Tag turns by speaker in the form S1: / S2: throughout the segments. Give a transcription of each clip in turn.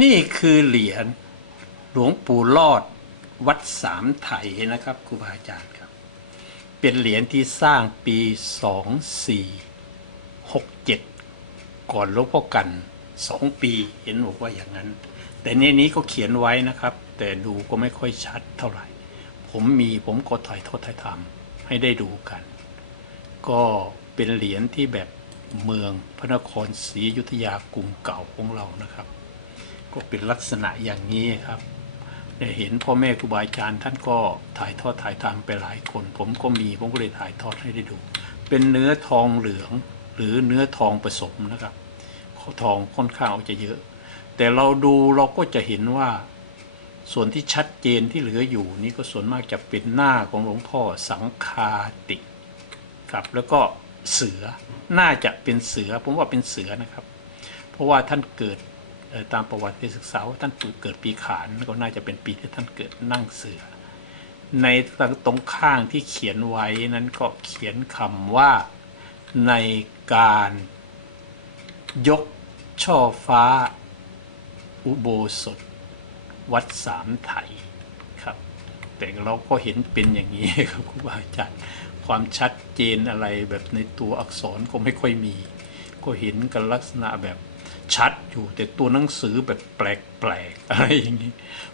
S1: นี่คือเหรียญหลวงปู่รอดวัดสามไถนะครับครูบาอาจารย์ครับ เป็นเหรียญที่สร้างปีสองสี่หกเจ็ดก่อนหลวงพ่อกันสองปีเห็นบอกว่าอย่างนั้น แต่ในนี้ก็เขียนไว้นะครับ แต่ดูก็ไม่ค่อยชัดเท่าไหร่ ผมมีผมก็ถ่ายทอดถ่ายทำให้ได้ดูกัน ก็เป็นเหรียญที่แบบเมืองพระนครศรีอยุธยากรุงเก่าของเรานะครับ ก็เป็นลักษณะอย่างนี้ครับเห็นพ่อแม่ครูบาอาจารย์ท่านก็ถ่ายทอดถ่ายทำไปหลายคน ผมก็มีผมก็เลยถ่ายทอดให้ได้ดู เป็นเนื้อทองเหลืองหรือเนื้อทองผสมนะครับทองค่อนข้างจะเยอะ แต่เราดูเราก็จะเห็นว่า ส่วนที่ชัดเจนที่เหลืออยู่นี่ก็ส่วนมากจะเป็นหน้าของหลวงพ่อสังคาติครับแล้วก็เสือน่าจะเป็นเสือผมว่าเป็นเสือนะครับ เพราะว่าท่านเกิด ตามประวัติที่ศึกษาว่าท่านเกิดปีขานก็น่าจะเป็นปีที่ท่านเกิดนั่งเสือ ในตรงข้างที่เขียนไว้นั้นก็เขียนคำว่าในการยกช่อฟ้า อุโบสถ วัดสามไถครับ แต่เราก็เห็นเป็นอย่างนี้ครับครูบาอาจารย์ความชัดเจนอะไรแบบในตัวอักษรก็ไม่ค่อยมี ก็เห็นกันลักษณะแบบ ชัดอยู่ แต่ตัวหนังสือแบบแปลกๆอะไรอย่างนี้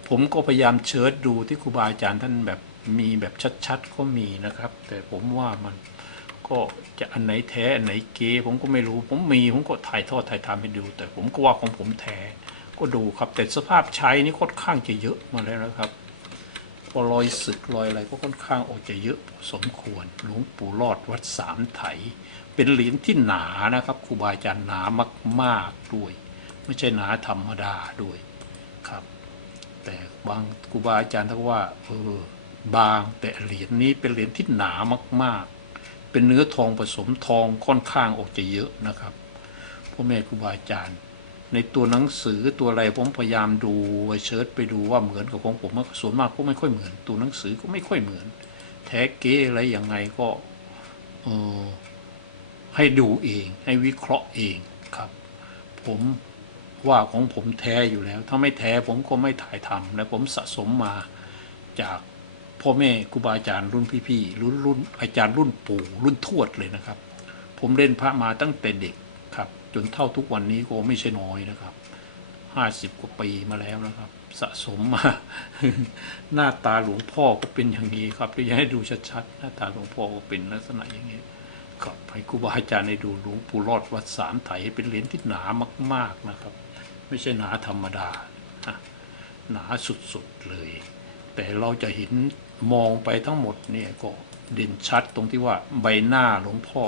S1: ผมก็พยายามเชิดดูที่ครูบาอาจารย์ท่านแบบมีแบบชัดๆก็มีนะครับ แต่ผมว่ามันก็จะอันไหนแท้อันไหนเก๊ผมก็ไม่รู้ ผมมีผมก็ถ่ายทอดถ่ายทำให้ดู แต่ผมก็ว่าของผมแท้ก็ดูครับ แต่สภาพใช้นี่ค่อนข้างจะเยอะมาแล้วนะครับ พอรอยสึกรอยอะไรก็ค่อนข้างออกจะเยอะพอสมควร หลวงปู่รอดวัดสามไถ เป็นเหรียญที่หนานะครับครูบาอาจารย์หนามากๆด้วย ไม่ใช่หนาธรรมดาด้วยครับ แต่บางครูบาอาจารย์ท่านว่าเออบางแต่เหรียญนี้เป็นเหรียญที่หนามากๆ เป็นเนื้อทองผสมทองค่อนข้างออกจะเยอะนะครับพ่อแม่ครูบาอาจารย์ ในตัวหนังสือตัวอะไรผมพยายามดูเชิร์ชไปดูว่าเหมือนกับของผมมันส่วนมากก็ไม่ค่อยเหมือน ตัวหนังสือก็ไม่ค่อยเหมือน แท้เก๊อะไรยังไงก็เออให้ดูเอง ให้วิเคราะห์เองครับ ผมว่าของผมแท้อยู่แล้ว ถ้าไม่แท้ผมก็ไม่ถ่ายทำและผมสะสมมาจากพ่อแม่ครูบาอาจารย์รุ่นพี่ๆรุ่นรุ่นอาจารย์รุ่นปู่รุ่นทวดเลยนะครับ ผมเล่นพระมาตั้งแต่เด็กครับ จนเท่าทุกวันนี้ก็ไม่ใช่น้อยนะครับห้าสิบกว่าปีมาแล้วนะครับ สะสมมา หน้าตาหลวงพ่อก็เป็นอย่างนี้ครับจะให้ดูชัดๆหน้าตาหลวงพ่อก็เป็นลักษณะอย่างนี้ครับให้ครูบาอาจารย์ได้ดูหลวงปู่รอดวัดสามไถเป็นเหรียญที่หนามาก ๆนะครับ ไม่ใช่หนาธรรมดาหนาสุดๆเลย แต่เราจะเห็นมองไปทั้งหมดเนี่ยก็เด่นชัดตรงที่ว่าใบหน้าหลวงพ่อ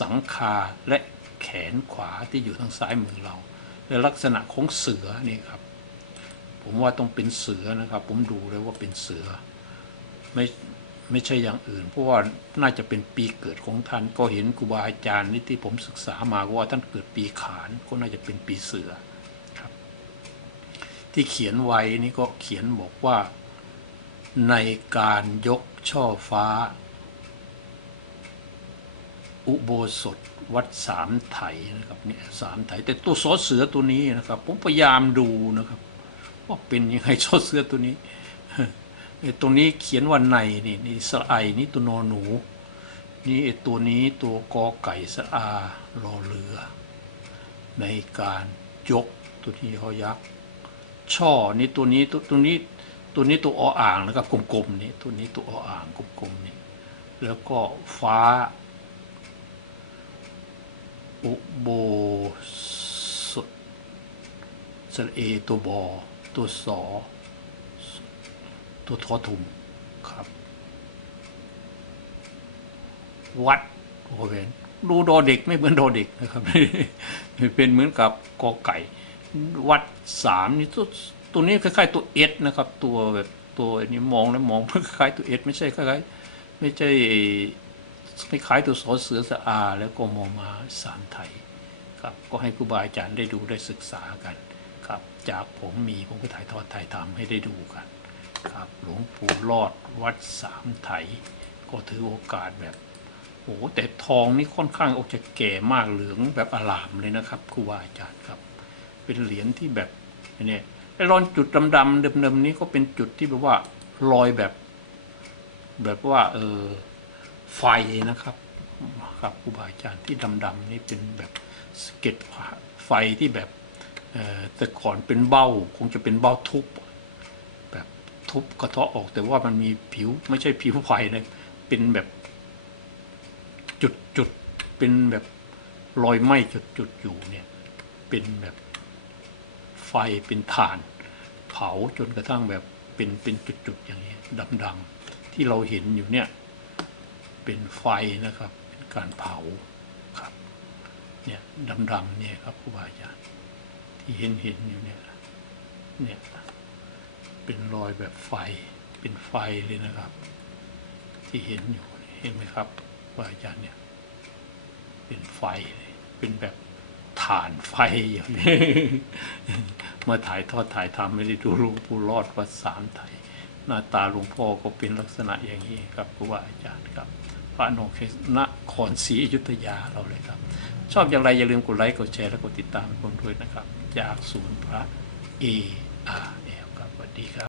S1: สังคาและ แขนขวาที่อยู่ทางซ้ายมือเรา และลักษณะของเสือนี่ครับ ผมว่าต้องเป็นเสือนะครับ ผมดูเลยว่าเป็นเสือ ไม่ไม่ใช่อย่างอื่น เพราะว่าน่าจะเป็นปีเกิดของท่าน ก็เห็นครูบาอาจารย์นี่ที่ผมศึกษามาว่าท่านเกิดปีขานก็น่าจะเป็นปีเสือครับ ที่เขียนไว้นี่ก็เขียนบอกว่าในการยกช่อฟ้า อุโบสถ วัดสามไถนะครับเนี่ยสามไถแต่ตัวสอเสือตัวนี้นะครับ ผมพยายามดูนะครับว่าเป็นยังไงสอเสือตัวนี้ไอ้ตรงนี้เขียนว่าในนี่นี่สะไอนี่ตัวนอหนู นี่ไอ้ตัวนี้ตัวกอไก่สะอารอเรือ ในการยกตัวที่เขายักษ์ช่อนี่ตัวนี้ตัวตัวนี้ตัวนี้ตัวออ่างนะครับกลมๆนี่ตัวนี้ตัวออ่างกลมๆนี่แล้วก็ฟ้า อุโบสถสระเอตัวบอตัวสอตัวทอถุงครับ วัดโอเห็นดูดอเด็กไม่เหมือนดอเด็กนะครับ เป็นเหมือนกับกอไก่ วัดสามนี่ตัวตัวนี้คล้ายๆตัวเอสนะครับ ตัวแบบตัวนนี้มองแล้วมองคล้ายๆตัวเอสไม่ใช่คล้ายๆไม่ใช่ คล้ายๆตัวสอเสือสะอา แล้วก็มองมาสามไทยครับก็ให้ครูบาอาจารย์ได้ดูได้ศึกษากันครับจากผมมีผมก็ถ่ายทอดถ่ายทำให้ได้ดูกันครับหลวงปู่รอดวัดสามไถก็ถือโอกาสแบบโอ้แต่ทองนี่ค่อนข้างออกจะแก่มากเหลืองแบบอลามเลยนะครับครูบาอาจารย์ครับ เป็นเหรียญที่แบบอันนี้ไอ้รอยจุดดำๆเดิมๆนี้ก็เป็นจุดที่แบบว่ารอยแบบ แบบว่าเออ ไฟนะครับครับครูบาอาจารย์ที่ดำๆนี่เป็นแบบสเก็ดไฟที่แบบแต่ก่อนเป็นเบ้าคงจะเป็นเบ้าทุบแบบทุบกระเทาะออกแต่ว่ามันมีผิวไม่ใช่ผิวไฟนะเป็นแบบจุดจุดๆเป็นแบบรอยไหม้จุดจุดๆอยู่เนี่ยเป็นแบบไฟเป็นถ่านเผาจนกระทั่งแบบเป็นเป็นจุดๆอย่างนี้ดำๆที่เราเห็นอยู่เนี่ย เป็นไฟนะครับ เป็นการเผาครับ เนี่ยดำๆเนี่ยครับครูบาอาจารย์ที่เห็นเห็นอยู่เนี่ยเนี่ยเป็นรอยแบบไฟเป็นไฟเลยนะครับ ที่เห็นอยู่เห็นไหมครับครูบาอาจารย์เนี่ย เป็นไฟเเป็นแบบฐานไฟอย่างนี้มาถ่ายทอดถ่ายทำไม่ได้ดูหลวงปู่รอดวัดสามไทย หน้าตาหลวงพ่อก็เป็นลักษณะอย่างนี้ครับครูบาอาจารย์ครับ พระนงครนครศรีอยุธยาเราเลยครับ ชอบอย่างไรอย่าลืมกดไลค์กดแชร์และกดติดตามคนด้วยนะครับ จากศูนย์พระ A R L ครับสวัสดีครับ